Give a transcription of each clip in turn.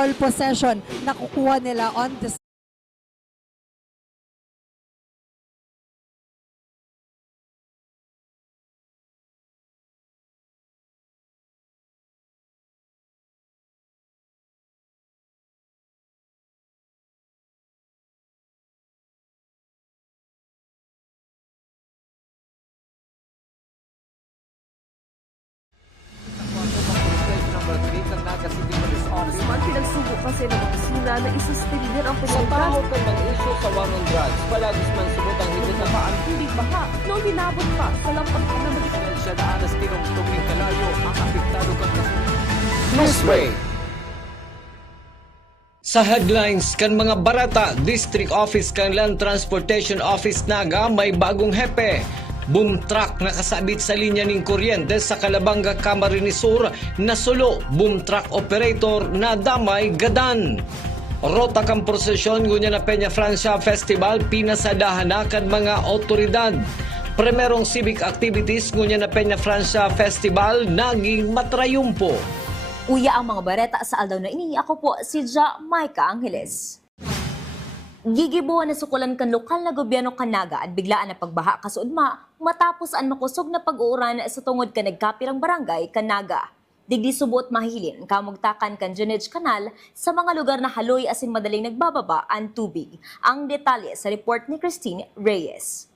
ball possession na kukuha nila on this. Pinagsubo kasi ng opisina na isuspendir ang Sa Pilipinas tao kung mag-issue sa war on drugs, palagis man subot ang higit na paan. hindi baha nung hinabot pa sa lampag na medical. Siya na anas tinong tuming kalayo ang apektado kang kasunod. Newsbreak. Sa headlines kan mga barata, District Office kan Land Transportation Office Naga may bagong hepe. Boom truck nakasabit sa linya ng kuryente sa Calabanga, Camarines Sur na sulo. Boom truck operator na damay gadan. Rota kang prosesyon ngunya na Peña Francia Festival pinasadahan na kan mga otoridad. Primerong civic activities ngunya na Peña Francia Festival naging matrayumpo. Uya ang mga bareta sa aldaw na ini. Ako po si Ja Maika Angeles. Gigibuhan na sukulan kan lokal na gobyerno kanaga at biglaan na pagbaha kasuudma matapos ang makusog na pag-uuran sa tungod ka nagkapirang barangay kanaga. Digdi subot mahilin kamugtakan kan drainage canal sa mga lugar na haloy asin madaling nagbababa ang tubig. Ang detalye sa report ni Christine Reyes.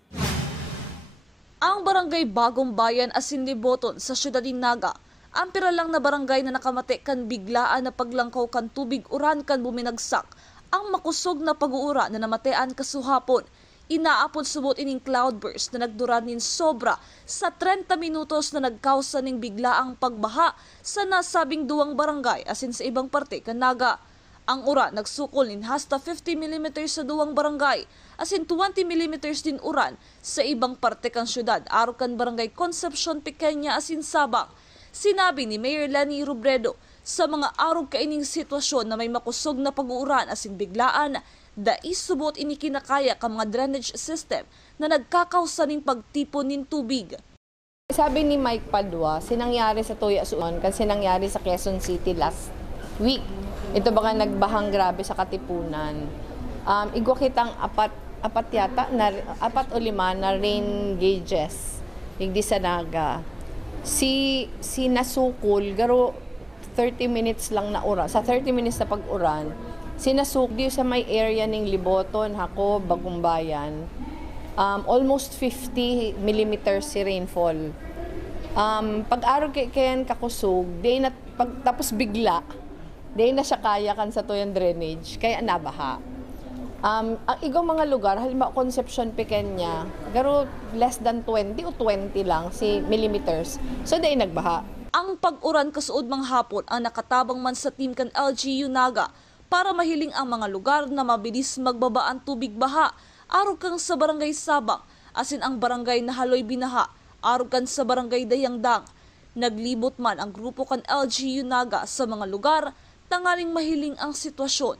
Ang barangay Bagong Bayan asin Liboton sa siyudad ng Naga, ang pira lang na barangay na nakamate kan biglaan na paglangkaw kan tubig uran kan buminagsak. Ang makusog na pag-uura na namatean kasuhapon, inaapod subot ining cloudburst na nagduran nin sobra sa 30 minutos na nagkausa ning biglaang pagbaha sa nasabing duwang barangay asin sa ibang parte kan Naga. Ang ura nagsukol nin hasta 50 mm sa duwang barangay asin 20 mm din uran sa ibang parte kan syudad aro kan barangay Concepcion Pequeña asin Sabang. Sinabi ni Mayor Lenny Robredo sa mga arog kaining sitwasyon na may makusog na pag-uuran asin biglaan, dais subot ini kinakaya ka mga drainage system na nagkakausa ning pagtipon nin tubig. Sabi ni Mike Padua, sinangyari sa Tuya Suon kasi nangyari sa Quezon City last week. Ito baka nagbahang grabe sa Katipunan. Igwa kitang apat o lima na rain gauges digdi sa Naga. Si nasukol garo 30 minutes lang na uran. Sa 30 minutes na pag-uran, sinasukdi sa may area ng Liboton, Hako, Bagong Bayan, almost 50 millimeters si rainfall. Pag-araw kayan kakusog, tapos bigla, di na siya kaya kan sa tuyang drainage, kaya nabaha. Ang igong mga lugar, halimbawa Concepcion Pequeña, garo less than 20 o 20 lang si millimeters. So di nagbaha. Ang pag-uran kasuod mang hapon ang nakatabang man sa team kan LGU Naga para mahiling ang mga lugar na mabilis magbaba ang tubig baha. Arog kang sa barangay Sabang, asin ang barangay na haloy binaha, arog kan sa barangay Dayangdang. Naglibot man ang grupo kan LGU Naga sa mga lugar, tangaling mahiling ang sitwasyon.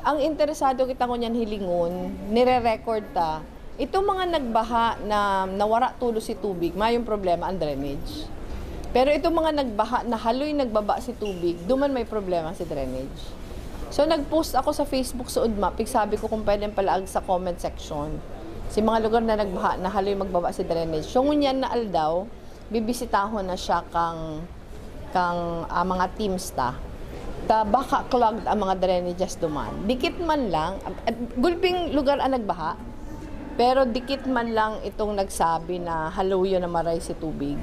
Ang interesado kita ko niyan hilingon, nire-record ta, itong mga nagbaha na nawara tulo si tubig, mayong problema ang drainage. Pero itong mga nagbaha na haloy nagbaba si tubig, duman may problema si drainage. So nag-post ako sa Facebook sa Udma, sabi ko kung pwedeng palaag sa comment section. Si mga lugar na nagbaha na haloy magbaba si drainage. So ngunyan na aldaw, bibisitahon na siya kang mga teams ta. Baka clogged ang mga drainages duman. Dikit man lang, gulping lugar ang nagbaha, pero dikit man lang itong nagsabi na haloy yun na maray si tubig.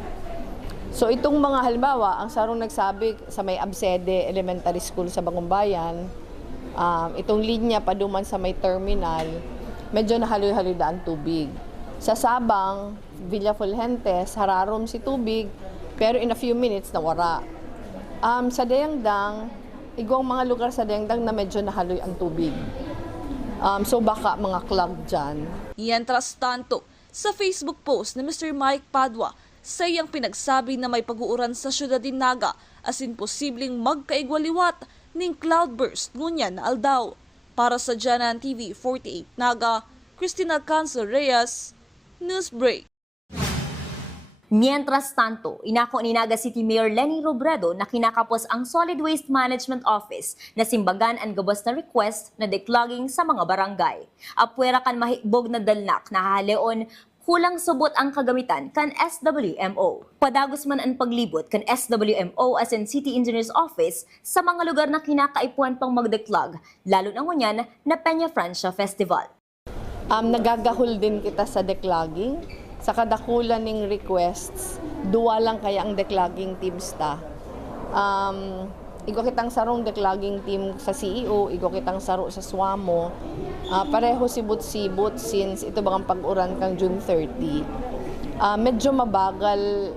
So itong mga halimbawa, ang sarong nagsabi sa may Absede Elementary School sa Bagong Bayan, itong linya paduman sa may terminal, medyo nahaloy-haloy daan tubig. Sa Sabang, Villa Fulgentes, hararom si tubig, pero in a few minutes nawara. Sa Dayangdang, igwang mga lugar sa Dayangdang na medyo nahaloy ang tubig. So baka mga clog dyan. Mientras tanto, sa Facebook post ni Mr. Mike Padua, sayang pinagsabi na may pag-uuran sa siyudad din Naga asin posibleng magkaigwaliwat ning cloudburst ngunyan na aldaw. Para sa Janan TV 48 Naga, Christina Cancer Reyes, Newsbreak. Mientras tanto, inako ni Naga City Mayor Lenny Robredo na kinakapos ang Solid Waste Management Office na simbagan ang gabos na request na declogging sa mga barangay. Apwera kan mahibog na dalnak na hahaleon kulang subot ang kagamitan kan SWMO. Padagos man ang paglibot kan SWMO as in City Engineers Office sa mga lugar na kinakaipuan pang magdeclog, lalo na ngunyan na Peña Francia Festival. Nagagahol din kita sa declogging. Sa kadakulan ng requests, duwa lang kaya ang declogging teams ta. Igo kitang sarong declogging team sa CEO, igo kitang saro sa SWAMO. Pareho sibot-sibot since ito bang pag-uran kang June 30. Medyo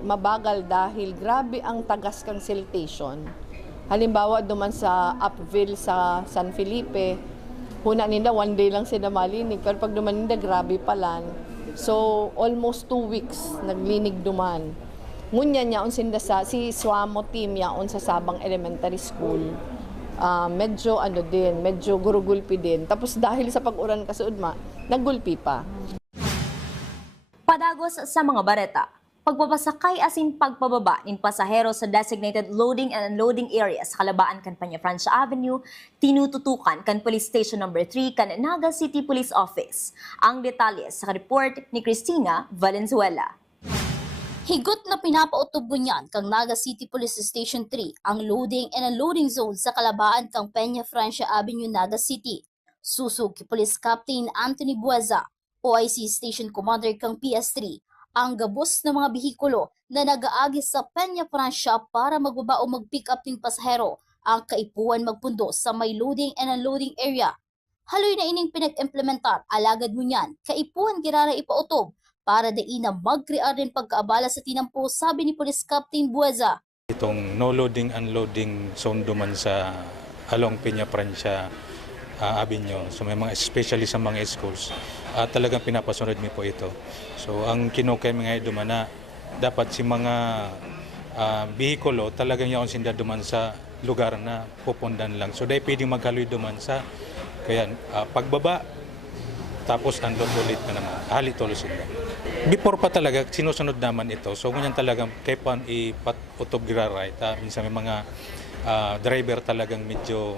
mabagal dahil grabe ang tagas kang siltation. Halimbawa duman sa Upville sa San Felipe, huna nila one day lang sila malinig, pero pag duman nila grabe palan. So, almost 2 weeks naglinig duman. Ngunyan yaon sinda sa si SWAMO team yaon sa Sabang Elementary School. Medyo medyo gurugulpi din. Tapos dahil sa pag-uran kasuudma, naggulpi pa. Padagos sa mga bareta, pagpapasakay asin pagpababa ng pasahero sa designated loading and unloading area sa kalabaan kan Peña Francia Avenue, tinututukan kan Police Station No. 3 kan Naga City Police Office. Ang detalye sa report ni Cristina Valenzuela. Higot na pinapautubo niyan kang Naga City Police Station 3 ang loading and unloading zone sa kalabaan kang Peña Francia Avenue, Naga City. Susog ki Police Captain Anthony Bueza, OIC Station Commander kang PS3, ang gabos ng mga bihikulo na nag-aagi sa Peña Francia para magbaba o mag-pick up ng pasahero ang kaipuan magpundo sa may loading and unloading area. Haloy na ining pinag-implementar alagad mo niyan, kaipuan girara ipautob para dain na mag-create rin pagkaabala sa tinampo, sabi ni Police Captain Bueza. Itong no loading unloading zone duman sa along Peña Francia Avenue, so may mga especially sa mga schools, talagang pinapasunod mi po ito. So ang kinukay mga duman na dapat si mga bihikulo talagang yaon sinda duman sa lugar na pupundan lang. So dahil pwedeng maghaloy duman sa kaya pagbaba tapos unload ulit na naman, halit ulit sila. Before pa talaga, sinusunod naman ito. So, ngunyan talagang kaipan ipat-utob giraray. Minsan may mga driver talagang medyo,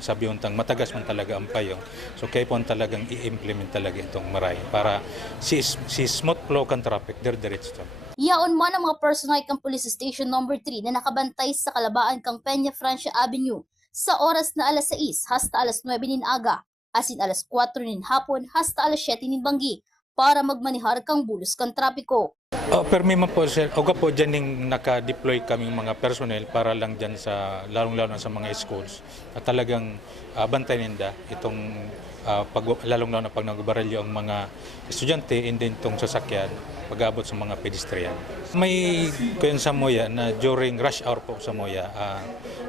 sabi untang, matagas man talaga ang payong. So, kaipan talagang i-implement talaga itong maray para si smooth flow kan traffic, diretso. Yaon man ang mga personal kang Police Station No. 3 na nakabantay sa kalabaan kang Peña Francia Avenue sa oras na alas 6 hasta alas 9 nin aga, asin alas 4 nin hapon hasta alas 7 nin banggi, para magmanihar kang bulos kang trapiko. Permi man po, sir. Oga po dyan yung naka-deploy kaming mga personnel para lang dyan sa, lalong-lalo sa mga schools. At talagang bantay ninda itong, lalong-lalo na pag nagbaralyo ang mga estudyante, and then itong sasakyan, pag-abot sa mga pedestrian. May kuyan sa Moya na during rush hour po sa Moya,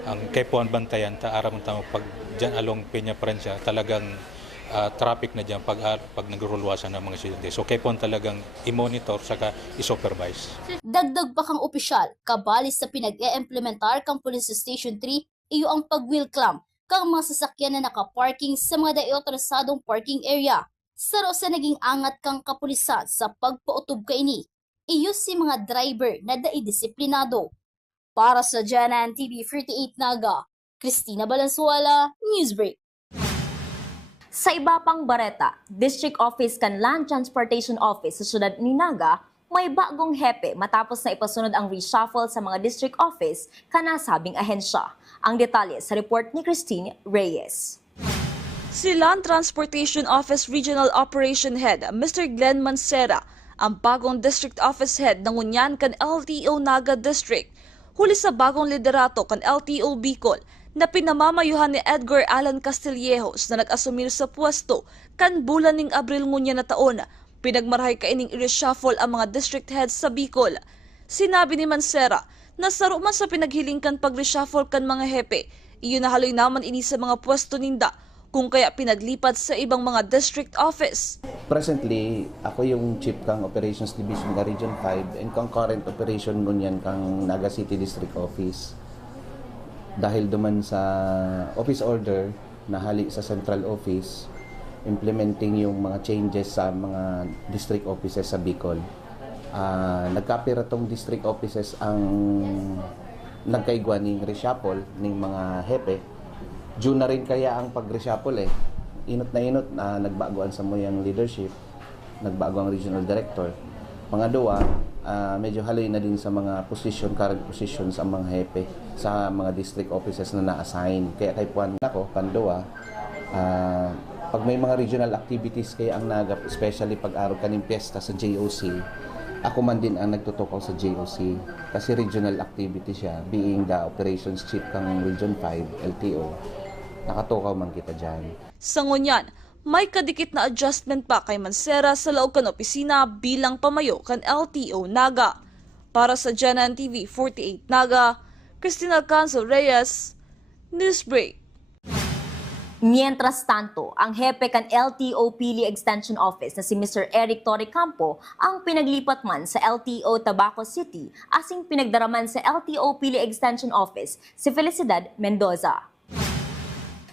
ang kaipuan bantayan, aram tamo pag dyan along Peña Francia, talagang traffic na dyan pag nagurulwasan ng mga estudyante. So kaya po talagang i-monitor saka i-supervise. Dagdag pa kang opisyal, kabalis sa pinag-e-implementar kang Police Station 3, iyo ang pag-wheel clamp kang mga sasakyan na nakaparking sa mga daiotorisadong parking area. Saro sa naging angat kang kapulisan sa pagpautob kaini, iyo si mga driver na daidisiplinado. Para sa Janan TV 38 Naga, Cristina Valenzuela, Newsbreak. Sa iba pang bareta, District Office kan Land Transportation Office sa siyudad ni Naga may bagong hepe matapos na ipasunod ang reshuffle sa mga district office kanasabing ahensya. Ang detalye sa report ni Christine Reyes. Si Land Transportation Office Regional Operation Head, Mr. Glenn Mancera, ang bagong District Office Head ng Unyan kan LTO Naga District. Huli sa bagong liderato kan LTO Bicol, na pinamamayuhan ni Edgar Alan Castillejos na nag-asumir sa pwesto kan bulan ning Abril ngunya na taon. Pinagmarahay kaining i-reshuffle ang mga district heads sa Bicol. Sinabi ni Mancera na saro man sa pinaghiling kan pag-reshuffle kan mga hepe, iyon na haloy naman ini sa mga pwesto ninda kung kaya pinaglipat sa ibang mga district office. Presently, ako yung Chief kang Operations Division ng Region 5 and concurrent operation ngunyan kang Naga City District Office. Dahil duman sa office order na hali sa central office, implementing yung mga changes sa mga district offices sa Bicol. nagkapira tong district offices ang nagkaigwa ng reshuffle ng mga hepe. June na rin kaya ang pag-reshuffle eh. Inot na nagbagoan sa mo yung leadership, nagbago ang regional director. Pangalawa, medyo haloy na din sa mga current positions ang mga hepe sa mga district offices na na-assign. Kaya kay Puan ako, Pandoa, pag may mga regional activities kaya ang nagap, especially pag araw kaning piyesta sa JOC, ako man din ang nagtutukaw sa JOC kasi regional activity siya, being the operations chief kang Region 5, LTO, nakatukaw man kita dyan. Sa ngunyan, may kadikit na adjustment pa kay Mancera sa loob kan opisina bilang pamayo kan LTO Naga. Para sa Janan TV 48 Naga, Cristina Canso Reyes, Newsbreak. Mientras tanto, ang hepe kan LTO Pili Extension Office na si Mr. Eric Torrecampo ang pinaglipat man sa LTO Tabaco City asing pinagdaraman sa LTO Pili Extension Office si Felicidad Mendoza.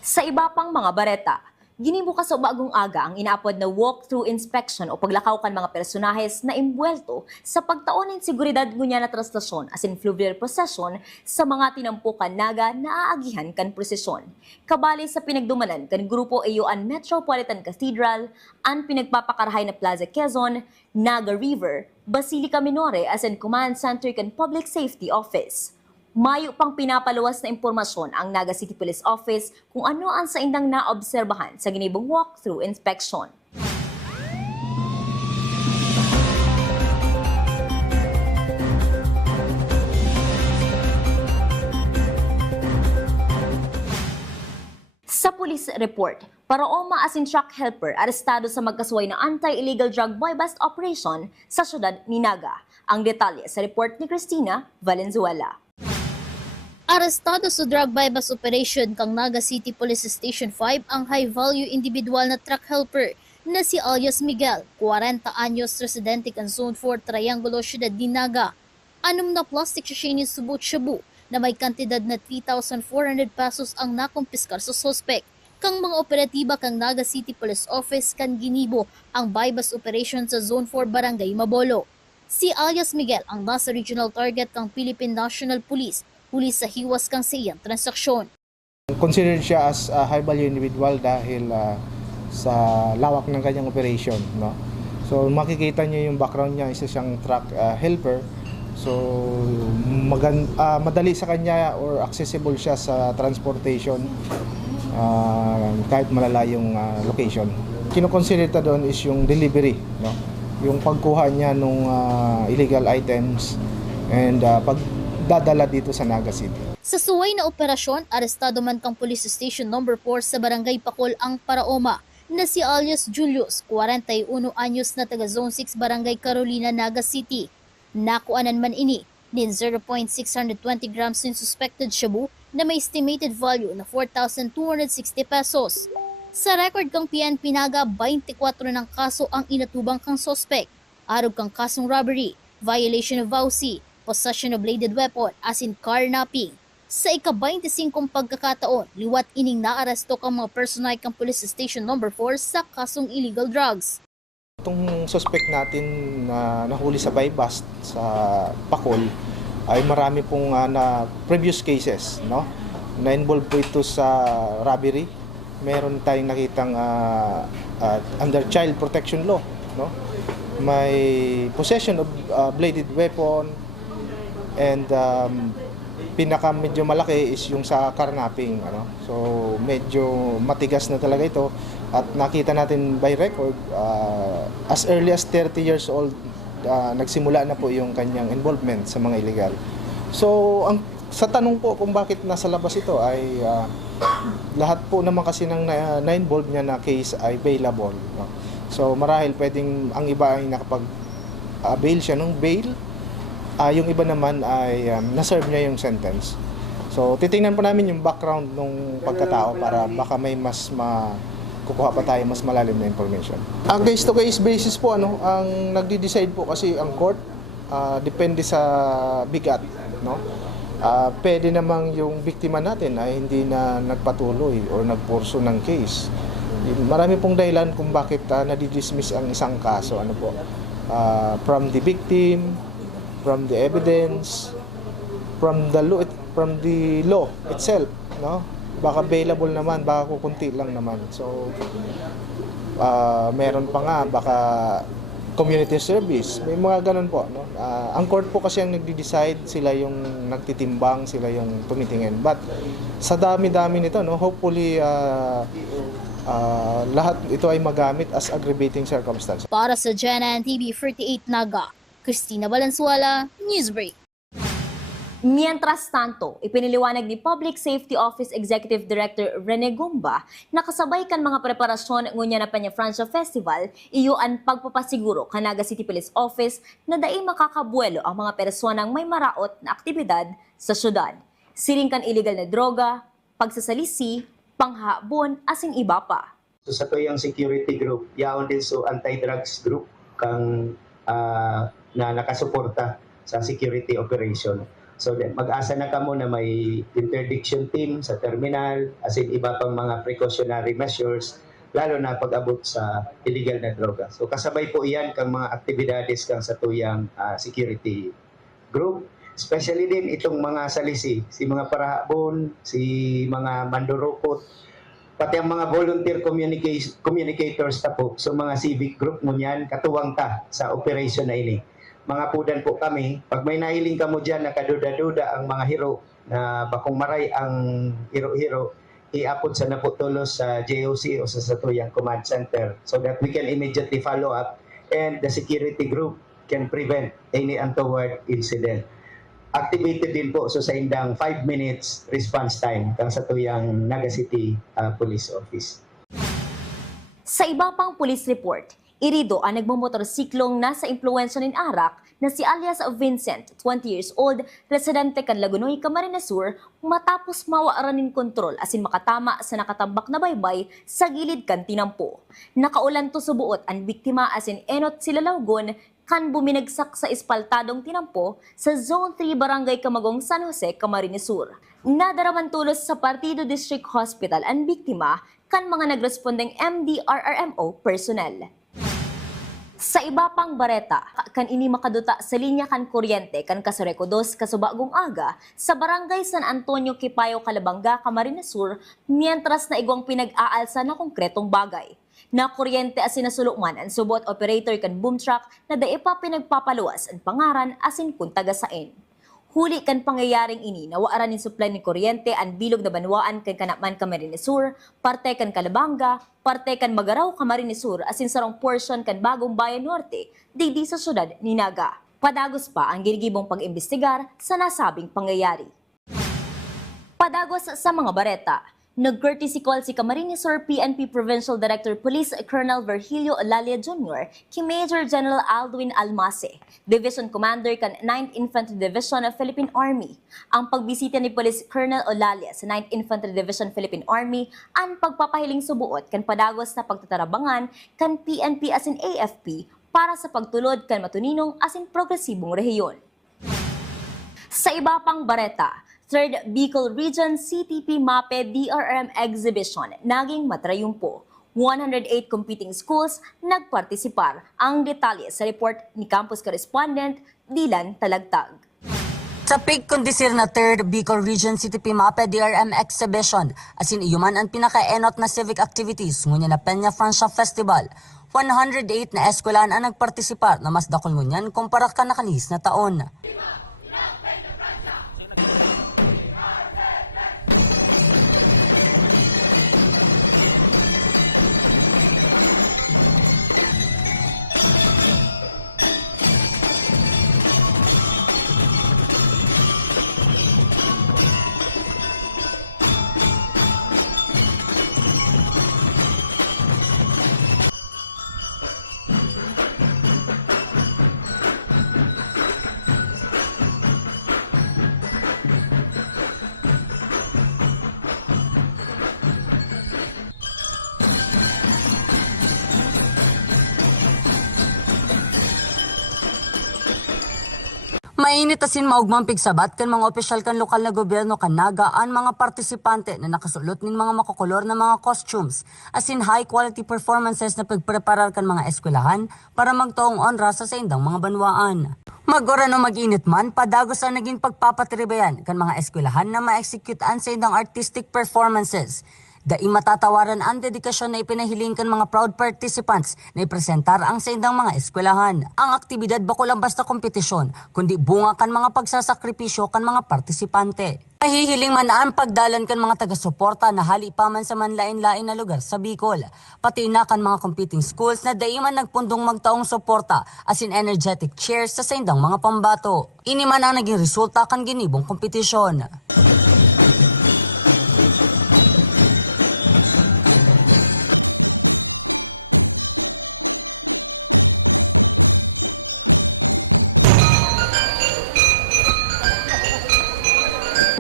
Sa iba pang mga bareta, ginibukas sa bagong aga ang inaapod na walk-through inspection o paglakaw kan mga personahes na imbuelto sa pagtaon ng seguridad ngunya na traslasyon as in fluvial procession sa mga tinampukan Naga na aagihan kan prosesyon. Kabali sa pinagdumanan kan Grupo Ayuan Metropolitan Cathedral, ang pinagpapakarahay na Plaza Quezon, Naga River, Basilica Minore as in Command Center kan Public Safety Office. Mayo pang pinapaluwas na impormasyon ang Naga City Police Office kung ano ang sa indang naobserbahan sa ginibong walk-through inspection. Sa police report, Paraoma as in truck helper arestado sa magkasuway na anti-illegal drug buy-bust operation sa syudad ni Naga. Ang detalye sa report ni Cristina Valenzuela. Arestado sa drug buy-bust operation kang Naga City Police Station 5 ang high-value individual na truck helper na si alias Miguel, 40 anyos, residente kan Zone 4 Triangulo, Ciudad de Naga. Anom na plastic sashimi subot shabu na may kantidad na 3,400 pesos ang nakumpiskar sa suspect. Kang mga operatiba kang Naga City Police Office kan ginibo ang buy-bust operation sa Zone 4 Barangay Mabolo. Si alias Miguel ang nasa regional target kang Philippine National Police huli sa hiwas kang sa iyang transaksyon. Considered siya as a high-value individual dahil sa lawak ng kanyang operation. No? So makikita niyo yung background niya, isa siyang truck helper. So madali sa kanya or accessible siya sa transportation kahit malalayong location. Kino-consider ta doon is yung delivery, no? Yung pagkuha niya ng illegal items and pagdadala dito sa Naga City. Sa suway na operasyon, arestado man kang Police Station No. 4 sa Barangay Pacol ang Paraoma na si alias Julius, 41 anyos na taga Zone 6 Barangay Carolina, Naga City. Nakuanan man ini nin 0.620 grams in suspected shabu na may estimated value na 4,260 pesos. Sa record kang PNP Naga, 24 ng kaso ang inatubang kang suspect. Arog kang kasong robbery, violation of VAUSI, possession of bladed weapon as in carnapping. Sa ika-25 pagkakataon, liwat ining naaresto kang mga personay kang Police Station No. 4 sa kasong illegal drugs. Itong suspect natin na nahuli sa buy-bust sa Pacol ay marami pong na previous cases, no? Na-involve po ito sa robbery. Meron tayong nakitang under child protection law, no? May possession of bladed weapon and pinaka medyo malaki is yung sa carnapping, ano? So medyo matigas na talaga ito at nakita natin by record as early as 30 years old nagsimula na po yung kanyang involvement sa mga illegal. So sa tanong po kung bakit nasa labas ito ay lahat po naman kasi ng na-involve niya na case ay bailable, no? So marahil pwedeng ang iba ay nakapag-bail siya ng bail. Yung iba naman ay na-serve niya yung sentence. So titingnan pa namin yung background ng pagkatao para baka may mas kukuha pa tayo mas malalim na information. Ang case-to-case basis po ang nagde-decide po kasi ang court depende sa bigat, no? Pwede namang yung biktima natin ay hindi na nagpatuloy o nagpurso ng case. Marami pong dahilan kung bakit nadi-dismiss ang isang kaso, from the victim, from the evidence, from the law itself, no? Baka available naman, baka kukunti lang naman. So meron pa nga baka community service, may mga ganun po, no? Ang court po kasi ang nagde-decide, sila yung nagtitimbang, sila yung tumitingin. But sa dami-dami nito, no, hopefully lahat ito ay magamit as aggravating circumstance. Para sa GNN TV 48 Naga, Christina Valenzuela, Newsbreak. Mientras tanto, ipiniliwanag ni Public Safety Office Executive Director Rene Gumba na kasabay kan mga preparasyon ngunya na Peña Francia Festival, iyo ang pagpapasiguro kan Naga City Police Office na dai makakabuelo ang mga personang may maraot na aktibidad sa syudad. Siring kan illegal na droga, pagsasalisi, panghabon, asin iba pa. So sa to yung security group, yaon din so anti-drugs group kang na nakasuporta sa security operation. So mag-asa na kamo na may interdiction team sa terminal, as in iba pang mga precautionary measures, lalo na pag-abot sa illegal na droga. So kasabay po iyan kang mga aktibidades kang sa tuyang security group. Especially din itong mga salisi, si mga parahabon, si mga mandurukot, pati ang mga volunteer communicators ta po. So mga civic group mo yan, katuwang ta sa operation na ini. Mga pudan po kami, pag may nahiling ka mo dyan, nakaduda-duda ang mga hero, na bakong maray ang hero-hero, iapod sa naputulos sa JOC o sa Satuyang Command Center so that we can immediately follow up and the security group can prevent any untoward incident. Activated din po so sa indang 5 minutes response time kang Satuyang Naga City Police Office. Sa iba pang police report, irido ang nagmamotorsiklong nasa impluwensya ng Arak na si alias Vincent, 20 years old, residente kan Lagunoy, Camarines Sur, matapos mawaaran ng kontrol asin makatama sa nakatambak na baybay sa gilid kan tinampo. Nakaulan to subuot ang biktima asin enot sila Lawgon kan buminagsak sa espaltadong tinampo sa Zone 3 Barangay Camagong, San Jose, Camarines Sur. Nadaraman tulos sa Partido District Hospital ang biktima kan mga nagrespondeng MDRRMO personnel. Sa iba pang bareta, kan ini makaduta sa linya kan kuryente kan Kasareko 2 kasubagong aga sa Barangay San Antonio, Kipayo, Calabanga, Camarines Sur, mientras na igwang pinag-aalsa na konkretong bagay. Na kuryente asin nasulukman ang subot operator kan boom truck na dae pa pinagpapaluwas ang pangaran asin kung tagasain. Huli kan pangyayaring ini na waaran ni supply ni kuryente ang bilog na banwaan kan Kanapman, Camarines Sur, parte kan Calabanga, parte kan Magaraw, Camarines Sur, asin sarong portion kan Bagong Bayan Norte, di sa syudad ni Naga. Padagos pa ang ginigibong pag-imbestigar sa nasabing pangyayari. Padagos sa mga bareta, nag-courtesy call si Camarines Sur PNP Provincial Director Police Colonel Virgilio Olalia Jr. kay Major General Aldwin Almase, Division Commander kan 9th Infantry Division of Philippine Army. Ang pagbisita ni Police Colonel Olalia sa 9th Infantry Division Philippine Army ang pagpapahiling subuot kan padagos na pagtatarabangan kan PNP asin AFP para sa pagtulod kan matuninong asin progresibong rehiyon. Sa iba pang bareta, 3rd Bicol Region CTP MAPE DRM Exhibition naging matrayumpo. 108 competing schools nagpartisipar. Ang detalye sa report ni Campus Correspondent Dylan Talagtag. Sa pigkondisir na 3rd Bicol Region CTP MAPE DRM Exhibition, asin iyuman ang pinaka-enot na civic activities ngunya na Peña Francia Festival. 108 na eskwelahan ang nagpartisipar na mas dakol ngunyan kumpara ka nakalis na taon. Mainit asin maugmang pigsabat kan mga opisyal kan lokal na gobyerno kan nagaan mga partisipante na nakasulot ning mga makukulor na mga costumes asin high quality performances na pagpreparar kan mga eskwelahan para magtuong onra sa indang mga banwaan. Mag-ora no mag-init man, padagos ang naging pagpapatribayan kan mga eskwelahan na ma-executean sa indang artistic performances. Dai matatawaran ang dedikasyon na ipinahiling kan mga proud participants na ipresentar ang sa indang mga eskwelahan. Ang aktibidad bako lang basta kompetisyon, kundi bunga kan mga pagsasakripisyo kan mga partisipante. Nahihiling man ang pagdalan kan mga taga-suporta na hali pa man sa manlain-lain na lugar sa Bicol. Pati na kan mga competing schools na dai man nagpundong magtaong suporta as in energetic cheers sa indang mga pambato. Ini man ang naging resulta kan ginibong kompetisyon.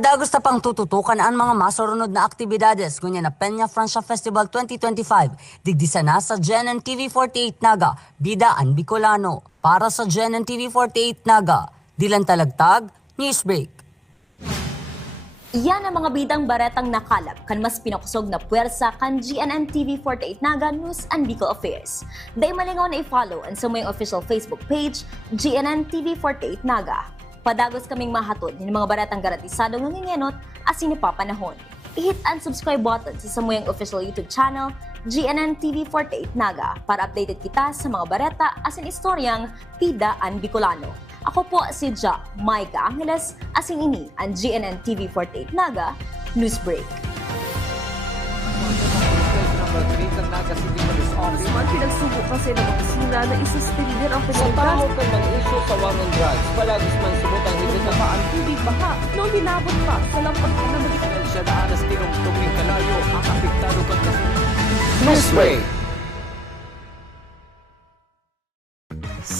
Dagos na pang tututukan ang mga masurunod na aktibidades kunya na Peña Francia Festival 2025 digdisa na sa GNN TV48 Naga, Bidaan Bicolano. Para sa GNN TV48 Naga, Dilan Talagtag, Newsbreak. Yan ang mga bidang baretang nakalap kan mas pinakusog na puwersa kan GNN TV48 Naga News and Bicol Affairs. Dahil malingaw na i-follow ang sa mga official Facebook page, GNN TV48 Naga. Padagos kaming mahatod ng mga baratang garantisado ng ngingenot as sinipapanahon. I-hit ang subscribe button sa samuyang official YouTube channel, GNN TV48 Naga, para updated kita sa mga bareta as in istoryang Bidaan Bicolano. Ako po si Ja Maika Angeles, asin ini ang GNN TV48 Naga Newsbreak. Congressman, pinagsubok kasi ng opisina na isuspender ang Sa penalidad. tao ka ng issue sa war on drugs, palagis man subutang higit na Ang tubig baha nung hinabot pa sa lampas na magiging siya na anas tinong kalayo ang apektado kang Newsbreak.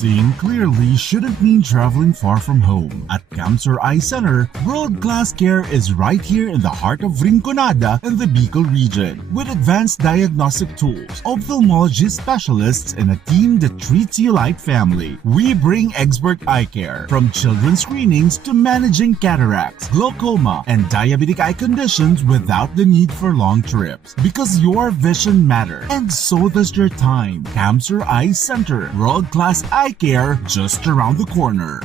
Seeing clearly shouldn't mean traveling far from home. At Camsur Eye Center, world-class care is right here in the heart of Rinconada and the Bicol region. With advanced diagnostic tools, ophthalmology specialists, and a team that treats you like family, we bring expert eye care. From children's screenings to managing cataracts, glaucoma, and diabetic eye conditions without the need for long trips. Because your vision matters, and so does your time. Camsur Eye Center, world-class eye care just around the corner.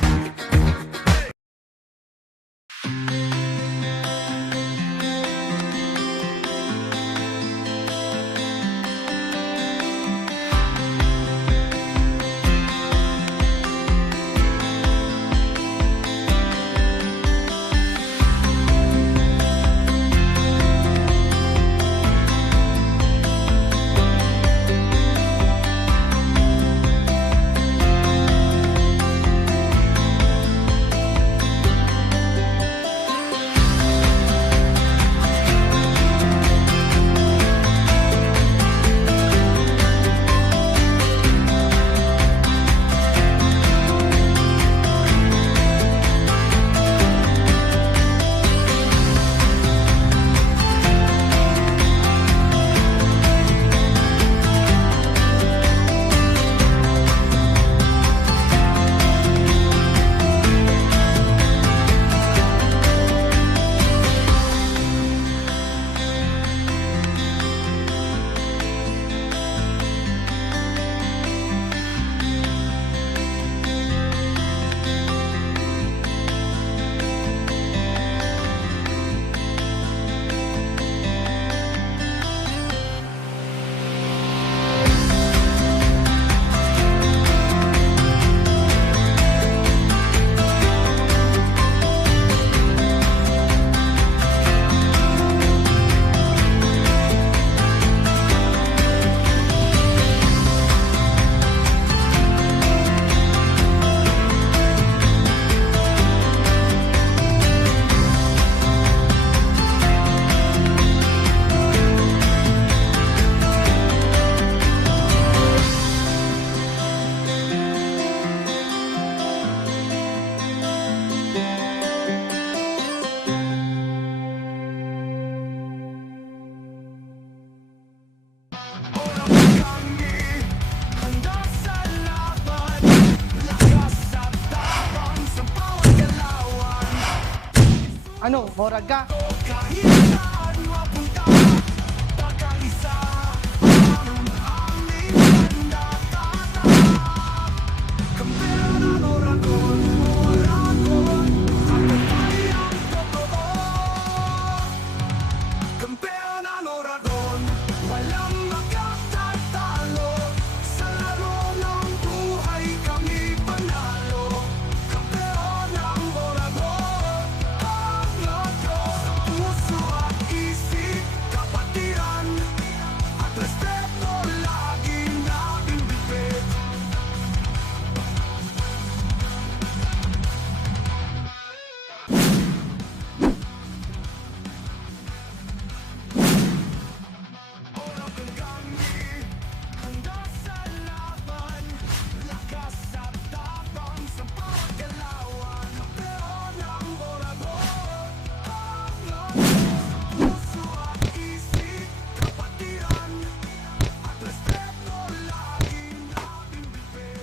Ano, morag ka?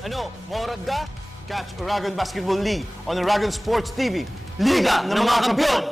Ano, morag ka? Catch Uragon Basketball League on Uragon Sports TV. Liga ng mga Kampiyon!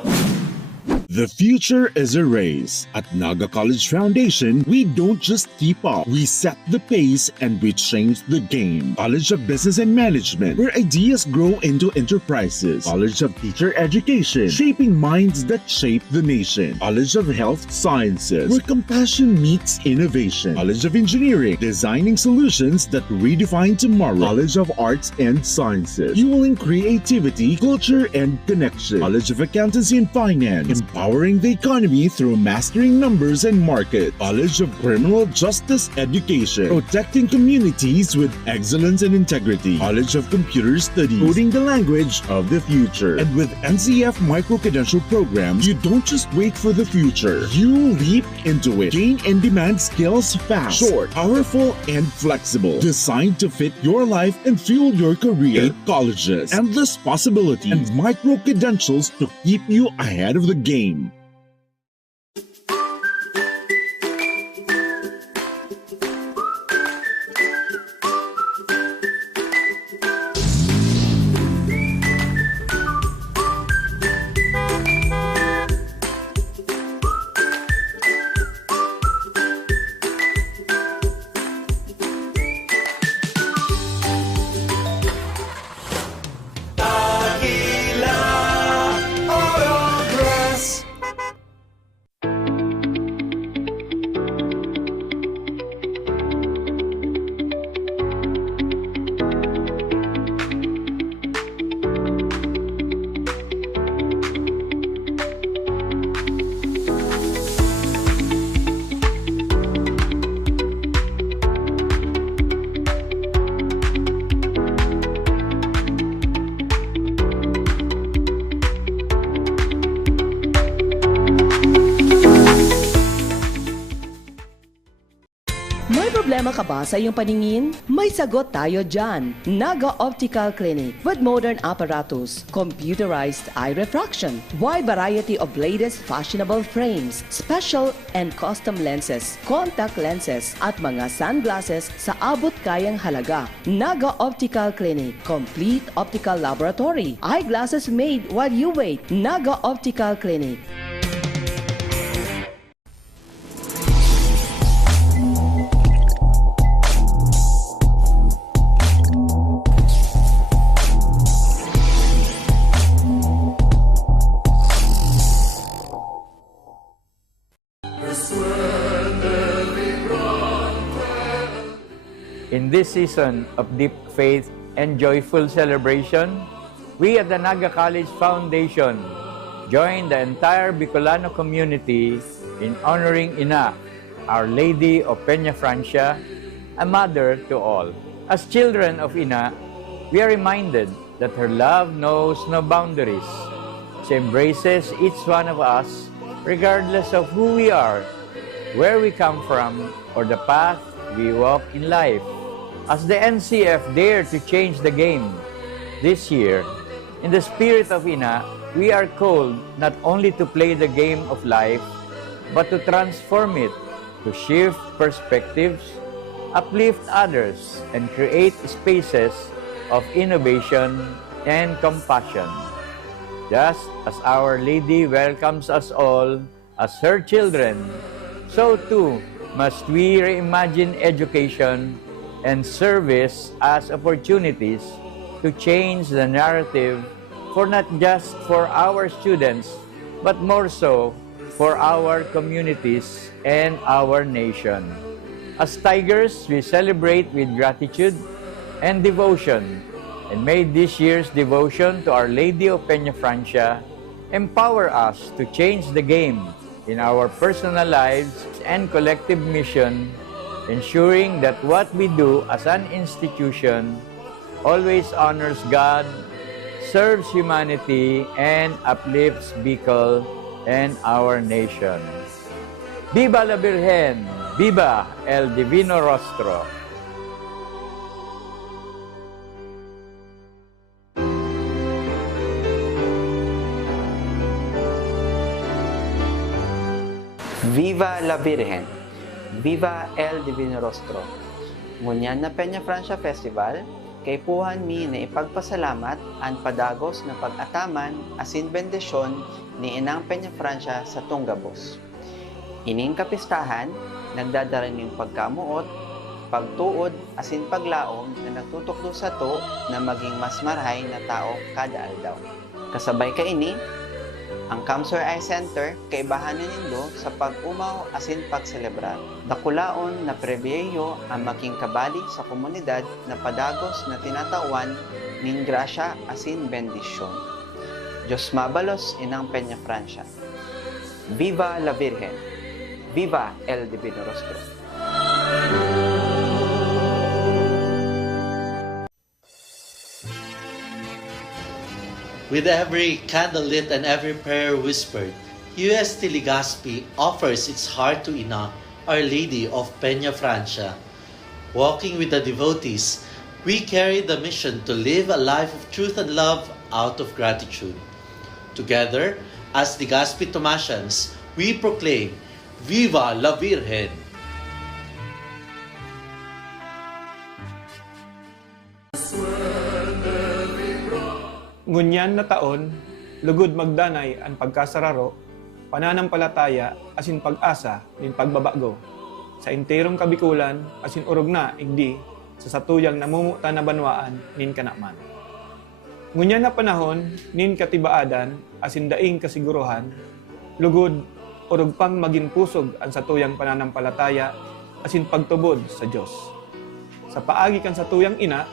The future is a race. At Naga College Foundation, we don't just keep up, we set the pace and we change the game. College of Business and Management, where ideas grow into enterprises. College of Teacher Education, shaping minds that shape the nation. College of Health Sciences, where compassion meets innovation. College of Engineering, designing solutions that redefine tomorrow. College of Arts and Sciences, fueling creativity, culture, and connection. College of Accountancy and Finance, empowering the economy through mastering numbers and market. College of Criminal Justice Education, protecting communities with excellence and integrity. College of Computer Studies, coding the language of the future. And with NCF micro-credential programs, you don't just wait for the future, you leap into it. Gain and demand skills fast, short, powerful, and flexible. Designed to fit your life and fuel your career. 8 colleges, endless possibilities, and micro-credentials to keep you ahead of the game. May problema ka ba sa iyong paningin? May sagot tayo dyan. Naga Optical Clinic with modern apparatus, computerized eye refraction, wide variety of latest fashionable frames, special and custom lenses, contact lenses, at mga sunglasses sa abot kayang halaga. Naga Optical Clinic, complete optical laboratory, eyeglasses made while you wait. Naga Optical Clinic. In this season of deep faith and joyful celebration, we at the Naga College Foundation join the entire Bicolano community in honoring Ina, Our Lady of Peña Francia, a mother to all. As children of Ina, we are reminded that her love knows no boundaries. She embraces each one of us regardless of who we are, where we come from, or the path we walk in life. As the NCF dare to change the game this year, in the spirit of Ina, we are called not only to play the game of life, but to transform it, to shift perspectives, uplift others, and create spaces of innovation and compassion. Just as Our Lady welcomes us all as her children, so too must we reimagine education and service as opportunities to change the narrative for not just for our students, but more so for our communities and our nation. As Tigers, we celebrate with gratitude and devotion, and may this year's devotion to Our Lady of Peña Francia empower us to change the game in our personal lives and collective mission, ensuring that what we do as an institution always honors God, serves humanity, and uplifts Bicol and our nation. Viva la Virgen! Viva el Divino Rostro! Viva la Virgen! Viva el Divino Rostro! Ngunyan na Peña Francia Festival, kay puhan mi na ipagpasalamat ang padagos na pag-ataman asin bendisyon ni Inang Peña Francia sa Tunggabos. Ining kapistahan, nagdadaran yung pagkamuot, pagtuod asin paglaom na nagtutukdo sa to na maging mas marhay na tao kada aldaw. Kasabay ka ini, ang Camsor Eye Center kaibahanan nindo sa pag-umaw asin pagselebrar. Dakulaon na prebiyeyo ang making kabali sa komunidad na padagos na tinatawan ning grasya asin bendisyon. Diyos mabalos Inang Peña Francia. Viva la Virgen! Viva el Divino Rostro! With every candle lit and every prayer whispered, UST Legazpi offers its heart to Ina, Our Lady of Peña Francia. Walking with the devotees, we carry the mission to live a life of truth and love out of gratitude. Together, as Legazpi Tomasians, we proclaim, Viva la Virgen! Ngunyan na taon, lugod magdanay ang pagkasararo, pananampalataya asin pag-asa nin pagbabago. Sa enterong kabikulan asin urog na igdi sa satuyang namumuta na banwaan nin kanaman. Ngunyan na panahon nin katibaadan asin daing kasiguruhan, lugod urog pang maging pusog ang satuyang pananampalataya asin pagtubod sa Diyos. Sa paagi kan satuyang ina,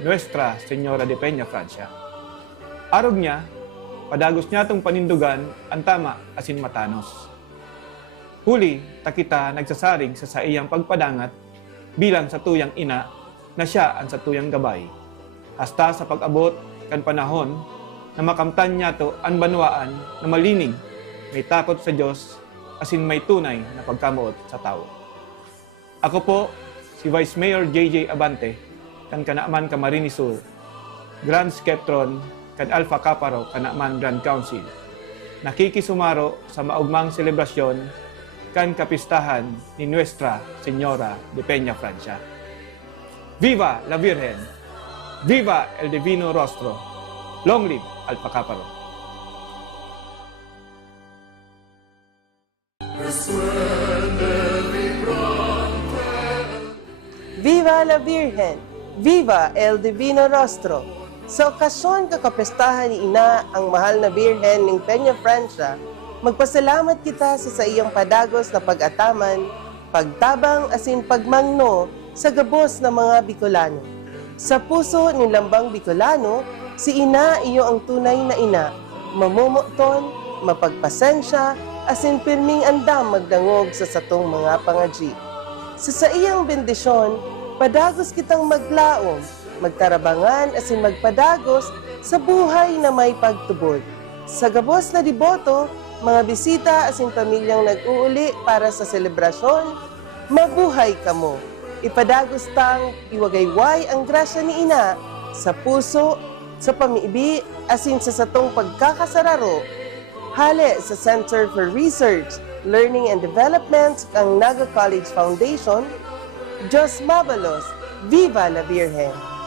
Nuestra Señora de Peña Francia. Arog niya, padagos niya itong panindugan ang tama asin matanos. Huli, takita nagsasarig sa saiyang pagpadangat bilang sa tuyang ina na siya ang sa tuyang gabay. Hasta sa pag-abot kan panahon na makamtan niya to ang banwaan na malinig, may takot sa Diyos asin may tunay na pagkamuot sa tao. Ako po, si Vice Mayor JJ Abante, kan Kanaaman Camarines Sur, Grand Skeptron, kan Alpha Kaparo Kanaaman Grand Council. Nakikisumaro sa maugmang selebrasyon kan kapistahan ni Nuestra Señora de Peña Francia. Viva la Virgen! Viva el Divino Rostro! Long live Alpha Kaparo! Viva la Virgen! Viva el Divino Rostro! Sa okasyon kakapestahan ni Ina ang mahal na Birhen ng Peña Francia, magpasalamat kita sa iyang padagos na pag-ataman, pagtabang asin pagmangno sa gabos ng mga Bicolano. Sa puso ni Lambang Bicolano, si Ina iyo ang tunay na ina, mamumuton, mapagpasensya, asin pirming andam magdangog sa satong mga pangadji. Sa iyang bendisyon, padagos kitang maglaom, magtarabangan asin magpadagos sa buhay na may pagtubod. Sa gabos na deboto, mga bisita asin pamilyang nag-uuli para sa selebrasyon, mabuhay kamo. Ipadagos tang iwagayway ang grasya ni Ina sa puso, sa pamiibi asin sa satong pagkakasararo. Hale sa Center for Research, Learning and Development ang Naga College Foundation. Diyos mabalos, Viva la Virgen!